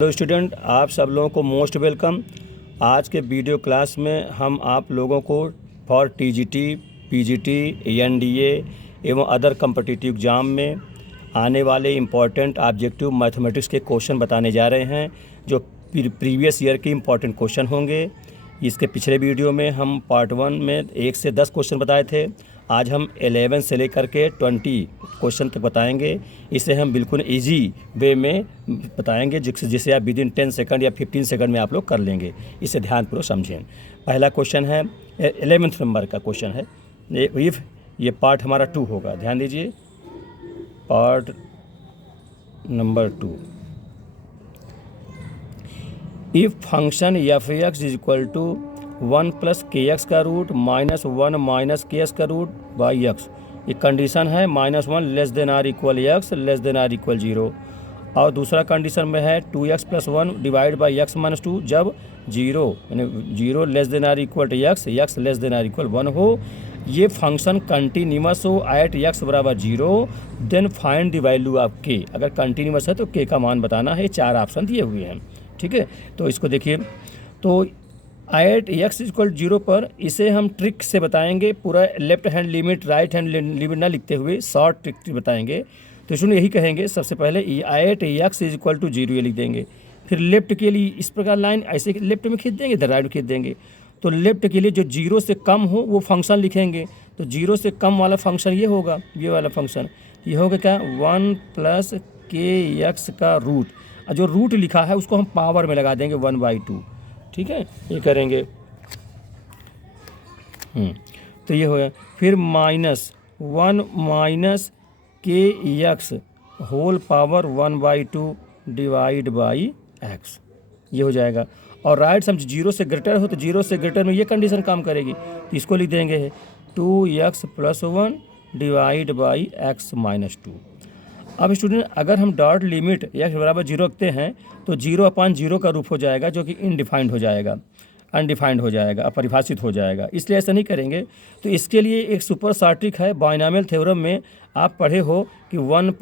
Hello student, आप सब लोगों को मोस्ट वेलकम। आज के वीडियो क्लास में हम आप लोगों को फॉर टीजीटी, पीजीटी, एनडीए एवं अदर कम्पिटिटिव एग्ज़ाम में आने वाले इम्पॉर्टेंट ऑब्जेक्टिव मैथमेटिक्स के क्वेश्चन बताने जा रहे हैं, जो प्रीवियस ईयर के इम्पॉर्टेंट क्वेश्चन होंगे। इसके पिछले वीडियो में हम पार्ट 1 में 1 से 10 क्वेश्चन बताए थे। आज हम 11 से लेकर के 20 क्वेश्चन तक बताएंगे। इसे हम बिल्कुल इजी वे में बताएंगे, जिसे आप विदिन 10 सेकंड या 15 सेकंड में आप लोग कर लेंगे। इसे ध्यानपूर्वक समझें। पहला क्वेश्चन है 11th नंबर का क्वेश्चन है। ये पार्ट हमारा 2 होगा, ध्यान दीजिए। Part number 2। If function F X is equal to 1 plus K X का root minus 1 minus K X का रूट बाई एक्स, ये कंडीशन है -1 less than or equal X less than or equal 0। और दूसरा कंडीशन में है 2x plus 1 divide by X minus 2 जब 0 यानी 0 less than or equal to X less than or equal 1 हो। ये फंक्शन कंटिन्यूस हो एट एक्स बराबर 0, then find the value of K. अगर कंटिन्यूस है तो के का मान बताना है। 4 ऑप्शन दिए हुए हैं, ठीक है। तो इसको देखिए, तो एट एक्स इक्वल 0 पर इसे हम ट्रिक से बताएंगे। पूरा left hand limit right hand limit ना लिखते हुए शॉर्ट ट्रिक बताएंगे। तो इसमें यही कहेंगे, सबसे पहले at X is equal to 0 ये लिख देंगे। फिर लेफ्ट के लिए इस प्रकार लाइन ऐसे लेफ्ट में खींच देंगे, इधर राइट में खींच देंगे। तो लेफ्ट के लिए जो 0 से कम हो वो फंक्शन लिखेंगे। तो 0 से कम वाला फंक्शन ये होगा, ये वाला फंक्शन ये होगा क्या, 1 प्लस के एक्स का रूट। और जो रूट लिखा है उसको हम पावर में लगा देंगे 1/2, ठीक है। ये करेंगे। तो ये हो गया। फिर -1 minus K X whole power 1/2 divide by X, ये हो जाएगा। और राइट सम 0 से ग्रेटर हो तो 0 से ग्रेटर में ये कंडीशन काम करेगी। तो इसको लिख देंगे 2x plus 1 divide by X minus 2। अब स्टूडेंट, अगर हम डॉट लिमिट x बराबर 0 रखते हैं तो 0/0 का रूप हो जाएगा, जो कि इनडिफाइंड हो जाएगा, अनडिफाइंड हो जाएगा, अपरिभाषित हो जाएगा। इसलिए ऐसा नहीं करेंगे। तो इसके लिए एक सुपर शॉर्ट ट्रिक है। बाइनॉमियल थ्योरम में आप पढ़े हो कि 1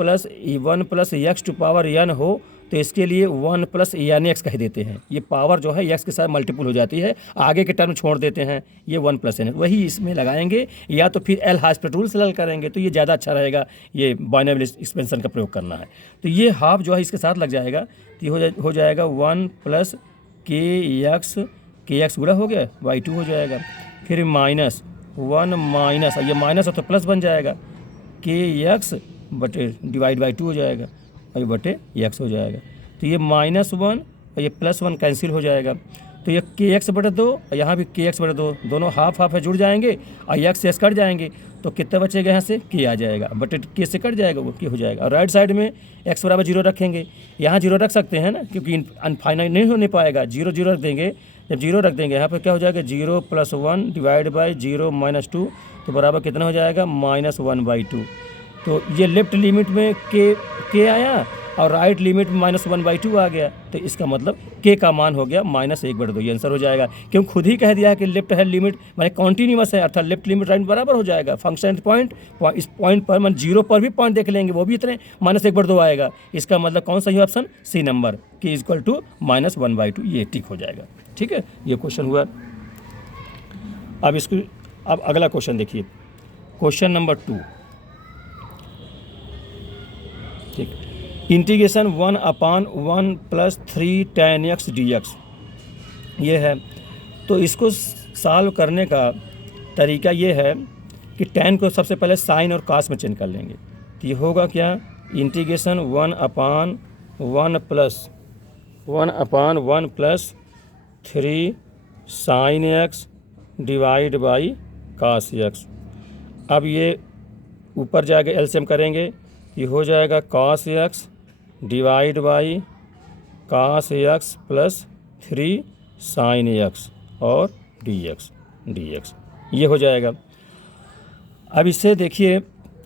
plus X to power n हो, तो इसके लिए 1 प्लस एन एक्स कह देते हैं। ये पावर जो है एक्स के साथ मल्टीपल हो जाती है, आगे के टर्म छोड़ देते हैं। ये 1 प्लस एन वही इसमें लगाएंगे, या तो फिर एल हॉस्पिटल रूल से हल करेंगे, तो ये ज़्यादा अच्छा रहेगा। ये बाइनॉमियल एक्सपेंशन का प्रयोग करना है। तो ये हाफ जो है इसके साथ लग जाएगा। तो ये हो जाएगा 1 प्लस के एक्स गुणा हो गया y2 हो जाएगा। फिर -1 माइनस, ये माइनस हो तो प्लस बन जाएगा, के एक्स बटे डिवाइड बाई 2 हो जाएगा, और ये बटे एक्स हो जाएगा। तो ये -1 और ये +1 कैंसिल हो जाएगा। तो ये के एक्स बटे 2 और यहाँ भी के एक्स बटे 2, दोनों हाफ हाफ है, जुड़ जाएंगे और एक्स से कट जाएंगे। तो कितना बचेगा, यहाँ से के आ जाएगा, बटे के से कट जाएगा, वो के हो जाएगा। और राइट साइड में एक्स बराबर 0 रखेंगे। यहाँ 0 रख सकते हैं ना, क्योंकि अनफाइनाइट नहीं होने पाएगा। 0 रख देंगे। जब 0 रख देंगे यहाँ पर क्या हो जाएगा, 0 प्लस 1 डिवाइड बाई 0 माइनस 2, तो बराबर कितना हो जाएगा, -1/2। तो ये लेफ्ट लिमिट में के आया और राइट लिमिट में -1/2 आ गया। तो इसका मतलब के का मान हो गया -1/2। ये आंसर हो जाएगा, क्योंकि खुद ही कह दिया है कि लेफ्ट हैंड लिमिट माने कॉन्टीन्यूअस है, अर्थात लेफ्ट लिमिट राइट बराबर हो जाएगा। फंक्शन पॉइंट इस पॉइंट पर मान 0 पर भी पॉइंट देख लेंगे, वो भी इतने -1/2 आएगा। इसका मतलब कौन सा ही ऑप्शन, सी नंबर, के इक्वल टू -1/2, ये टिक हो जाएगा, ठीक है। ये क्वेश्चन हुआ। अब अगला क्वेश्चन देखिए, क्वेश्चन नंबर 2, ठीक। Integration 1/1 plus 3 tan x dx ये है। तो इसको सॉल्व करने का तरीका ये है कि tan को सबसे पहले साइन और कास में चेंज कर लेंगे। तो ये होगा क्या, integration 1/1 plus 3 sine X divide by cos X. अब ये ऊपर जाके एलसीएम करेंगे, ये हो जाएगा cos x divide by cos x plus 3 sine x और dx ये हो जाएगा। अब इससे देखिए,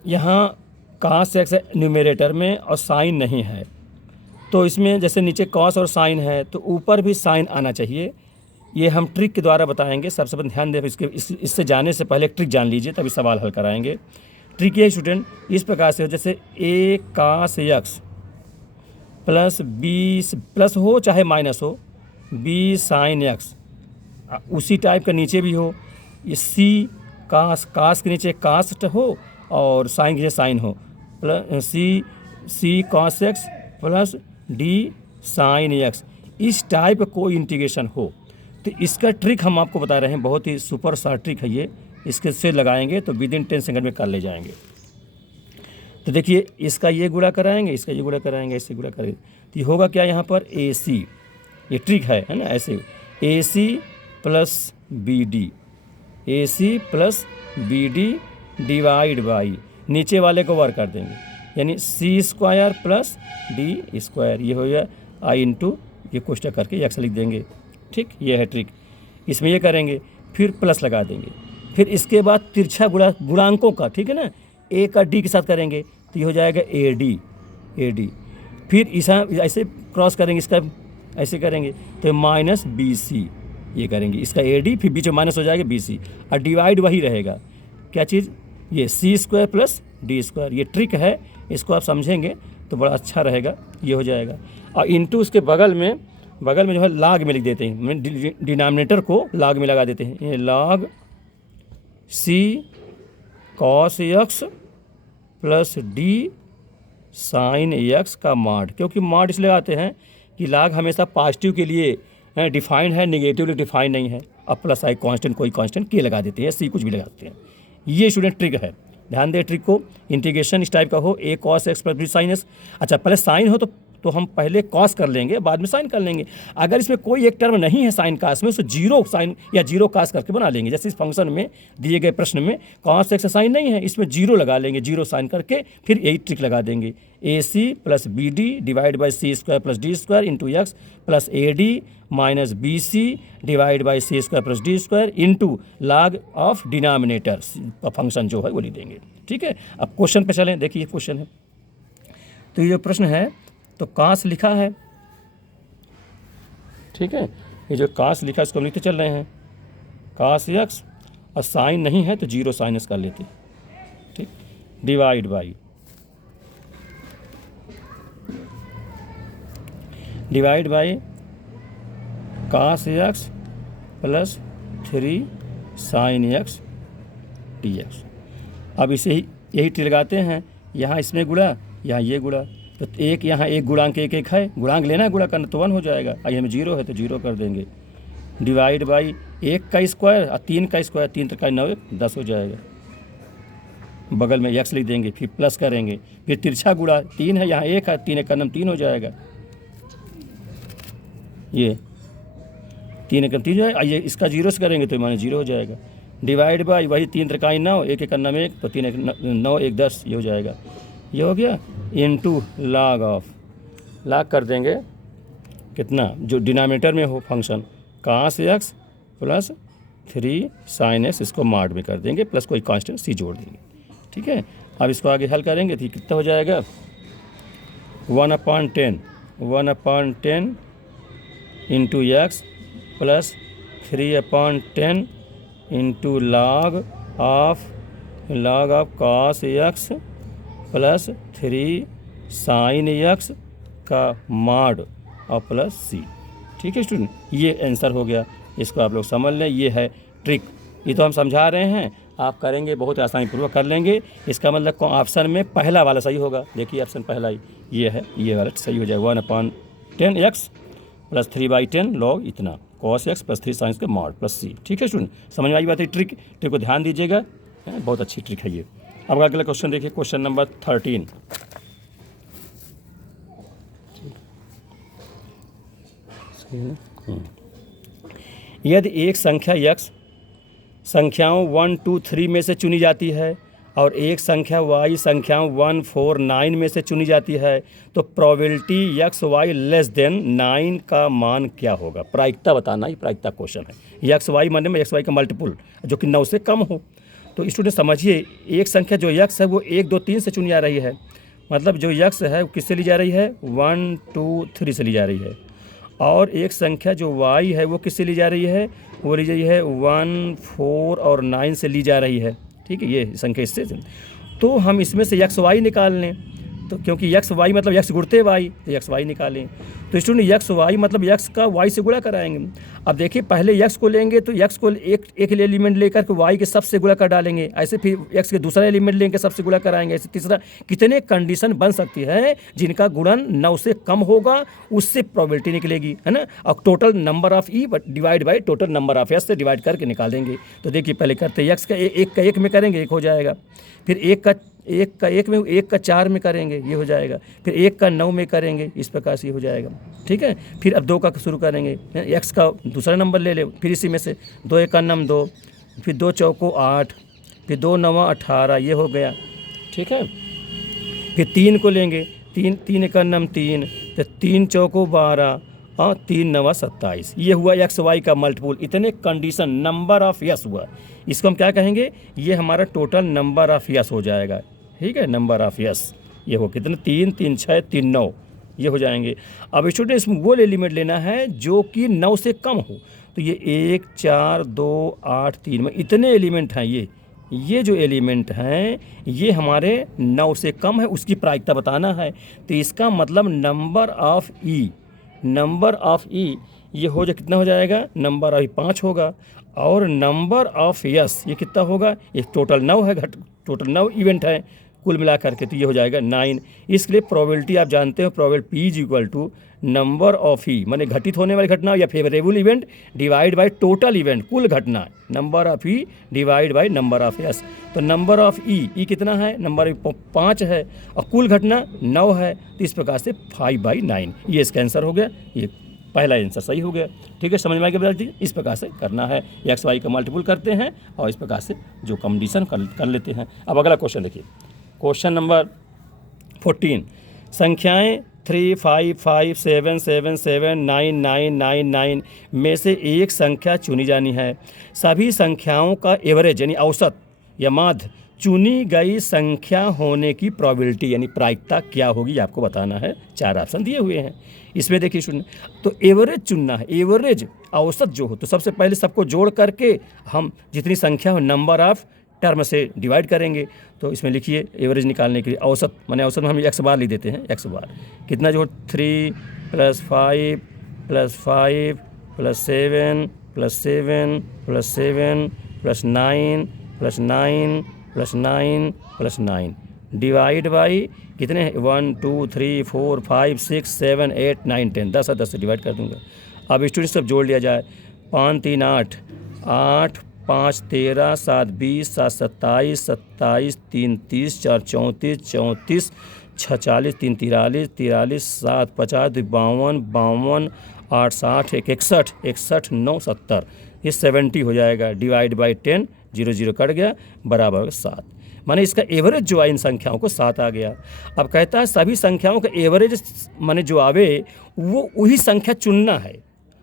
यहाँ cos एक्स है न्यूमरेटर में और साइन नहीं है, तो इसमें जैसे नीचे cos और साइन है तो ऊपर भी साइन आना चाहिए। ये हम ट्रिक के द्वारा बताएंगे। सबसे पहले ध्यान दें, इससे जाने से पहले एक ट्रिक जान लीजिए, तभी सवाल हल कराएंगे। ट्रिक ये स्टूडेंट इस प्रकार से हो, जैसे a cos x plus B plus हो चाहे माइनस हो, बी साइन एक्स उसी टाइप का नीचे भी हो, ये सी कास के नीचे कास्ट हो और साइन के नीचे साइन हो, plus C cos X plus D sine X, इस टाइप का कोई इंटीग्रेशन हो तो इसका ट्रिक हम आपको बता रहे हैं, बहुत ही सुपर शार्ट ट्रिक है ये। इसके से लगाएंगे तो विद इन 10 सेकंड में कर ले जाएंगे। तो देखिए इसका ये गुणा कराएंगे, इसका ये गुणा कराएंगे, इससे गुणा करेंगे तो ये होगा क्या यहाँ पर ए सी, ये ट्रिक है ना, ऐसे A C plus B D, A C plus B D divide by नीचे वाले को वर्क कर देंगे, यानी C square plus D square, ये हो गया आई इंटू ये कोष्टक करके एक्स लिख देंगे। ठीक, ये है ट्रिक। इसमें ये करेंगे फिर प्लस लगा देंगे, फिर इसके बाद तिरछा गुणांकों का, ठीक है ना, ए का डी के साथ करेंगे तो ये हो जाएगा ए डी, फिर ऐसे क्रॉस करेंगे, इसका ऐसे करेंगे तो माइनस बी सी, ये करेंगे इसका ए डी, फिर बीच में माइनस हो जाएगा बी सी, और डिवाइड वही रहेगा, क्या चीज़, ये सी स्क्वायर प्लस डी स्क्वायर, ये ट्रिक है, इसको आप समझेंगे तो बड़ा अच्छा रहेगा, ये हो जाएगा। और इंटू उसके बगल में जो है लाग में लिख देते हैं, डिनोमिनेटर को लाग में लगा देते हैं, ये log C cos X plus D sine X का मॉड, क्योंकि मॉड इसलिए आते हैं कि लाग हमेशा पॉजिटिव के लिए डिफाइंड है, नेगेटिव लिए डिफाइंड नहीं है। अब प्लस आई कांस्टेंट, कोई कांस्टेंट के लगा देते हैं, सी कुछ भी लगाते हैं। ये स्टूडेंट ट्रिक है, ध्यान दे ट्रिक को। इंटीग्रेशन इस टाइप का हो, A cos X plus B sine X, अच्छा पहले साइन हो तो हम पहले कॉस कर लेंगे, बाद में साइन कर लेंगे। अगर इसमें कोई एक टर्म नहीं है साइन कास में, उसको जीरो साइन या जीरो कास करके बना लेंगे। जैसे इस फंक्शन में दिए गए प्रश्न में कॉस एक्स साइन नहीं है, इसमें जीरो लगा लेंगे, जीरो साइन करके फिर यही ट्रिक लगा देंगे, A C plus B D divide by C square plus D square into X plus A D minus B C divide by C square plus D square into log of denominator function जो है वो लिख देंगे। ठीक है, अब question पे चलें। देखिए क्वेश्चन है, तो ये जो प्रश्न है तो कास लिखा है, ठीक है, ये जो कास लिखा है इसको हम लिखते चल रहे हैं, कास एक्स, और साइन नहीं है तो जीरो साइन एक्स कर लेते, ठीक, divide by cos X plus 3 sine X D X. अब इसे ही यही ट्रिक लगाते हैं, यहाँ इसमें गुणा, यहाँ ये गुणा, तो एक यहाँ एक गुणांक एक एक है, गुणांक लेना है, गुणा करना तो 1 हो जाएगा, और हमें जीरो है तो जीरो कर देंगे, डिवाइड बाई 1 का स्क्वायर और 3 का स्क्वायर, 3 3 9 10 हो जाएगा, बगल में एक्स लिख देंगे, फिर प्लस करेंगे, फिर तिरछा गुणा 3 है, यहाँ 1 है, 3 1 का 3 हो जाएगा, ये 3 1 3 जाएगा, ये इसका जीरो से करेंगे तो माने जीरो हो जाएगा, डिवाइड बाई वही 3 3 9 1 1 1 तो 3 1 9 1 10, ये हो जाएगा, ये हो गया, इनटू लॉग ऑफ, लॉग कर देंगे कितना, जो डिनोमिनेटर में हो फंक्शन कास एक्स प्लस 3 साइन एक्स, इसको मॉड में कर देंगे, प्लस कोई कांस्टेंट सी जोड़ देंगे। ठीक है, अब इसको आगे हल करेंगे तो कितना हो जाएगा, 1/10 into X plus 3/10 into log of cos X plus 3 sine X का मॉड और प्लस सी। ठीक है स्टूडेंट, ये आंसर हो गया, इसको आप लोग समझ लें, ये है ट्रिक। ये तो हम समझा रहे हैं, आप करेंगे बहुत आसानी पूर्वक कर लेंगे। इसका मतलब ऑप्शन में पहला वाला सही होगा, देखिए ऑप्शन पहला ही ये है, ये वाला सही हो जाएगा, 1/10 एक्स प्लस 3/10 लॉग इतना कॉस एक्स प्लस 3 साइन के मॉड प्लस सी। ठीक है स्टूडेंट, समझ में आई बात है, ट्रिक को ध्यान दीजिएगा, बहुत अच्छी ट्रिक है ये। अब अगला क्वेश्चन देखिए, क्वेश्चन नंबर 13। यदि एक संख्या x संख्याओं 1 2 3 में से चुनी जाती है और एक संख्या y संख्याओं 1 4 9 में से चुनी जाती है, तो probability x y less than 9 का मान क्या होगा। प्रायिकता बताना, ये प्रायिकता क्वेश्चन है। x y माने में x y का मल्टीपुल जो कि 9 से कम हो। तो स्टूडेंट समझिए, एक संख्या जो x है वो 1 2 3 से चुनी जा रही है, मतलब जो x है वो किससे ली जा रही है, 1 2 3 से ली जा रही है, और एक संख्या जो y है वो किससे ली जा रही है, वो ली जा रही है 1 4 और 9 से ली जा रही है। ठीक है, ये संख्या इससे, तो हम इसमें से x y निकाल लें, तो क्योंकि एक्स वाई मतलब एक्स गुणते वाई, तो एक्स वाई निकालें। तो स्टूडेंट एक्स वाई मतलब एक्स का वाई से गुणा कराएंगे। अब देखिए पहले एक्स को लेंगे तो एक्स को एक एलिमेंट लेकर के वाई के सब से गुणा कर डालेंगे, ऐसे फिर एक्स के दूसरा एलिमेंट लेंगे सब से गुणा कराएंगे, ऐसे तीसरा। कितने कंडीशन बन सकती है जिनका गुणन 9 से कम होगा, उससे प्रोबेबिलिटी निकलेगी, है ना। और total number of E divide by total number of S से डिवाइड करके निकाल देंगे। तो देखिए पहले करते एक्स का एक में करेंगे, एक हो जाएगा। फिर एक का एक में, एक का 4 में करेंगे, ये हो जाएगा। फिर एक का 9 में करेंगे, इस प्रकार से ये हो जाएगा, ठीक है। फिर अब 2 का शुरू करेंगे, एक्स का दूसरा नंबर ले ले, फिर इसी में से 2 एक का नम 2, फिर 2 चौको 8, फिर 2 नवा 18, ये हो गया, ठीक है। फिर 3 को लेंगे, 3 एक का नम 3, तो 3 चौको 12 और 3 नवा 27, ये हुआ एक्स वाई का मल्टीपुल। इतने कंडीशन नंबर ऑफ यस हुआ, इसको हम क्या कहेंगे, ये हमारा टोटल नंबर ऑफ यस हो जाएगा, ठीक है। नंबर ऑफ यस ये हो कितने, 3 3 6 3 9, ये हो जाएंगे। अब स्टूडेंट इसमें वो एलिमेंट लेना है जो कि 9 से कम हो। तो ये 1 4 2 8 3 में इतने एलिमेंट हैं, ये जो एलिमेंट हैं ये हमारे 9 से कम है, उसकी प्रायिकता बताना है। तो इसका मतलब नंबर ऑफ ई ये हो जाए, कितना हो जाएगा, नंबर ऑफ 5 होगा। और नंबर ऑफ यस ये कितना होगा, ये टोटल 9 है, टोटल 9 इवेंट है कुल मिला करके, तो ये हो जाएगा 9। इसलिए प्रोबेबिलिटी आप जानते हो, probability P is equal to number of E, माने घटित होने वाली घटना या favourable event divide by total event, कुल घटना, number of E divide by number of S. तो नंबर ऑफ ई कितना है, नंबर 5 है और कुल घटना 9 है, तो इस प्रकार से 5/9 ये इसका आंसर हो गया। ये पहला आंसर सही हो गया, ठीक है। समझ में आ गया, इस प्रकार से करना है, एक्स वाई का मल्टीपुल करते हैं और इस प्रकार से जो कंडीशन कर लेते हैं। अब अगला क्वेश्चन देखिए, क्वेश्चन नंबर 14, संख्याएं 3 5 5 7 7 7 9 9 9 9 में से एक संख्या चुनी जानी है। सभी संख्याओं का एवरेज यानी औसत या माध्य चुनी गई संख्या होने की प्रोबेबिलिटी यानी प्रायिकता क्या होगी, आपको बताना है। 4 ऑप्शन दिए हुए हैं, इसमें देखिए सुनिए। तो एवरेज चुनना है, एवरेज औसत जो हो, तो सबसे पहले सबको जोड़ करके हम जितनी संख्या हो नंबर ऑफ टर्म से डिवाइड करेंगे। तो इसमें लिखिए एवरेज निकालने के लिए औसत, माने औसत में हम एक्स बार लिख देते हैं, एक्स बार कितना जो 3 + 5 + 5 + 7 + 7 + 7 + 9 + 9 + 9 + 9 डिवाइड बाई कितने हैं, 1 2 3 4 5 6 7 8 9 10, 10 है, 10 से डिवाइड कर दूंगा। अब स्टूडेंट सब जोड़ लिया जाए, 5 3 8 8 5 13 7 20 7 27 27 3 30 4 34 34 6 40 3 43 43 7 50 2 52 52 8 60 1 61 61 9 70, ये 70 हो जाएगा। डिवाइड बाई 10, 0 0 कट गया, बराबर 7। माने इसका एवरेज जो आए इन संख्याओं को 7 आ गया। अब कहता है सभी संख्याओं का एवरेज माने जो आवे वो वही संख्या चुनना है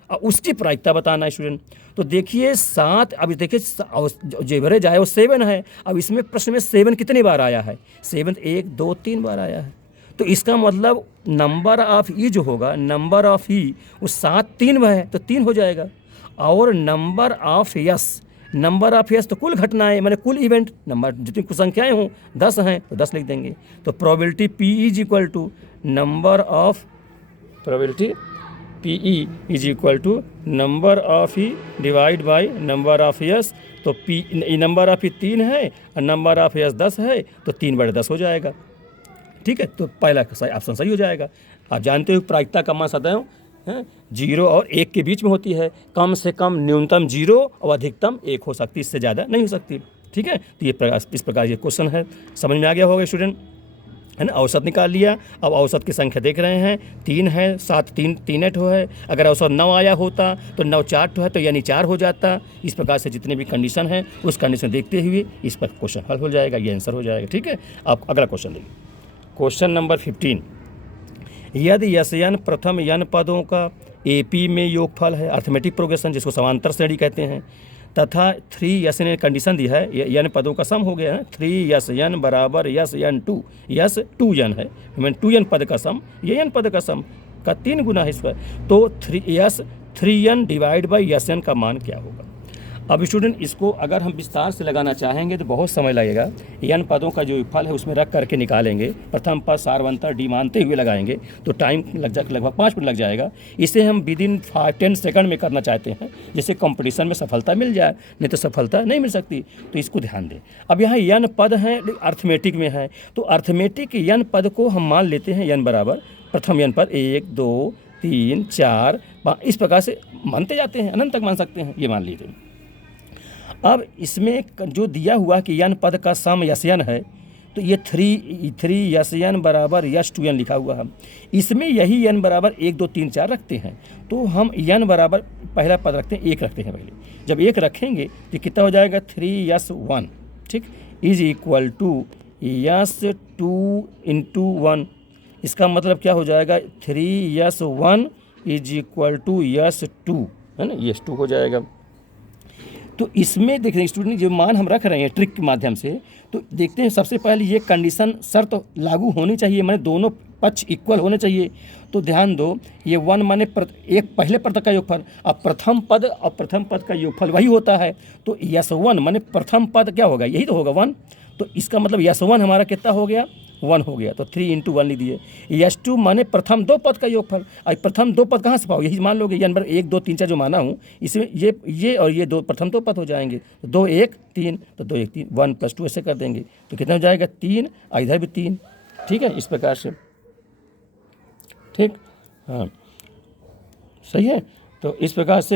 और उसकी प्रायिकता बताना है स्टूडेंट। तो देखिए 7, अब देखिए जो एवरेज आया वो 7 है। अब इसमें प्रश्न में 7 कितनी बार आया है, 7 1 2 3 बार आया है। तो इसका मतलब नंबर ऑफ ई जो होगा, नंबर ऑफ ई वो 7 3 है तो 3 हो जाएगा। और नंबर ऑफ यस तो कुल घटनाएं माने कुल इवेंट, नंबर जितनी कुछ संख्याएं हों 10 हैं तो 10 लिख देंगे। तो probability P is equal to number of probability P is equal to number of E divide by number of S. तो पी नंबर ऑफ ई 3 है और नंबर ऑफ यस 10 है, तो 3/10 हो जाएगा, ठीक है। तो पहला ऑप्शन सही हो जाएगा। आप जानते हो प्रायिकता का मान सदैव 0 और 1 के बीच में होती है, कम से कम न्यूनतम 0 और अधिकतम 1 हो सकती, इससे ज़्यादा नहीं हो सकती, ठीक है। तो ये इस प्रकार ये क्वेश्चन है, समझ में आ गया होगा स्टूडेंट, है ना। औसत निकाल लिया, अब औसत की संख्या देख रहे हैं 3 है, 7 3 8 है। अगर औसत 9 आया होता तो 9 4 है तो यानी 4 हो जाता। इस प्रकार से जितने भी कंडीशन है उस कंडीशन देखते हुए इस पर क्वेश्चन हल हो जाएगा, ये आंसर हो जाएगा, ठीक है। आप अगला क्वेश्चन देखिए, क्वेश्चन नंबर 15, यदि यन प्रथम यन पदों का एपी में योगफल है, अर्थमेटिक प्रोग्रेशन जिसको समांतर श्रेणी कहते हैं, तथा 3 यस ने कंडीशन दी है, यन पदों का सम हो गया है, 3 यस यन बराबर यस यन 2, यस 2 यन है, मीन 2 यन पद का सम, ये यन पद का सम का 3 गुना है इसका। तो 3 यन डिवाइड बाई यस यन का मान क्या होगा। अब स्टूडेंट इसको अगर हम विस्तार से लगाना चाहेंगे तो बहुत समय लगेगा। n पदों का जो फल है उसमें रख करके निकालेंगे, प्रथम पद सारवंतर डी मानते हुए लगाएंगे तो टाइम लगभग 5 मिनट लग जाएगा। इसे हम विदिन 5-10 सेकंड में करना चाहते हैं, जिससे कंपटीशन में सफलता मिल जाए, नहीं तो सफलता नहीं मिल सकती। तो इसको ध्यान दें। अब यहाँ n पद हैं, अर्थमेटिक में है, तो अर्थमेटिक n पद को हम मान लेते हैं n बराबर प्रथम n पद 1 2 3 4 5 इस प्रकार से मानते जाते हैं, अनंत तक मान सकते हैं, ये मान लीजिए। अब इसमें जो दिया हुआ कि n पद का सम यस n है, तो ये 3 यस n बराबर यस 2n लिखा हुआ है। इसमें यही n बराबर 1 2 3 4 रखते हैं, तो हम n बराबर पहला पद रखते हैं 1 रखते हैं पहले। जब 1 रखेंगे तो कितना हो जाएगा 3 यस 1, ठीक, is equal to S 2 into 1। इसका मतलब क्या हो जाएगा 3 S 1 is equal to S 2, है ना, यस 2 हो जाएगा। तो इसमें देख रहे हैं स्टूडेंट, जो मान हम रख रहे हैं ट्रिक के माध्यम से, तो देखते हैं सबसे पहले ये कंडीशन शर्त लागू होनी चाहिए, माने दोनों पक्ष इक्वल होने चाहिए। तो ध्यान दो, ये 1 माने एक पहले पद का योगफल, अब प्रथम पद और प्रथम पद का योगफल वही होता है। तो यस 1 माने प्रथम पद क्या होगा, यही तो होगा 1। तो इसका मतलब यस 1 हमारा कितना हो गया 1 हो गया, तो 3 इंटू 1 लिख दिए। यस 2 माने प्रथम 2 पद का योगफल। अब प्रथम 2 पद कहाँ से पाओ, यही मान लोगे, नंबर 1 2 3 4 जो माना हूँ, इसमें ये और ये 2 प्रथम 2 पद हो जाएंगे, तो 2 1 3, तो 2 1 3, 1 + 2 ऐसे कर देंगे तो कितना हो जाएगा 3, और इधर भी 3, ठीक है, इस प्रकार से, ठीक, हाँ सही है। तो इस प्रकार से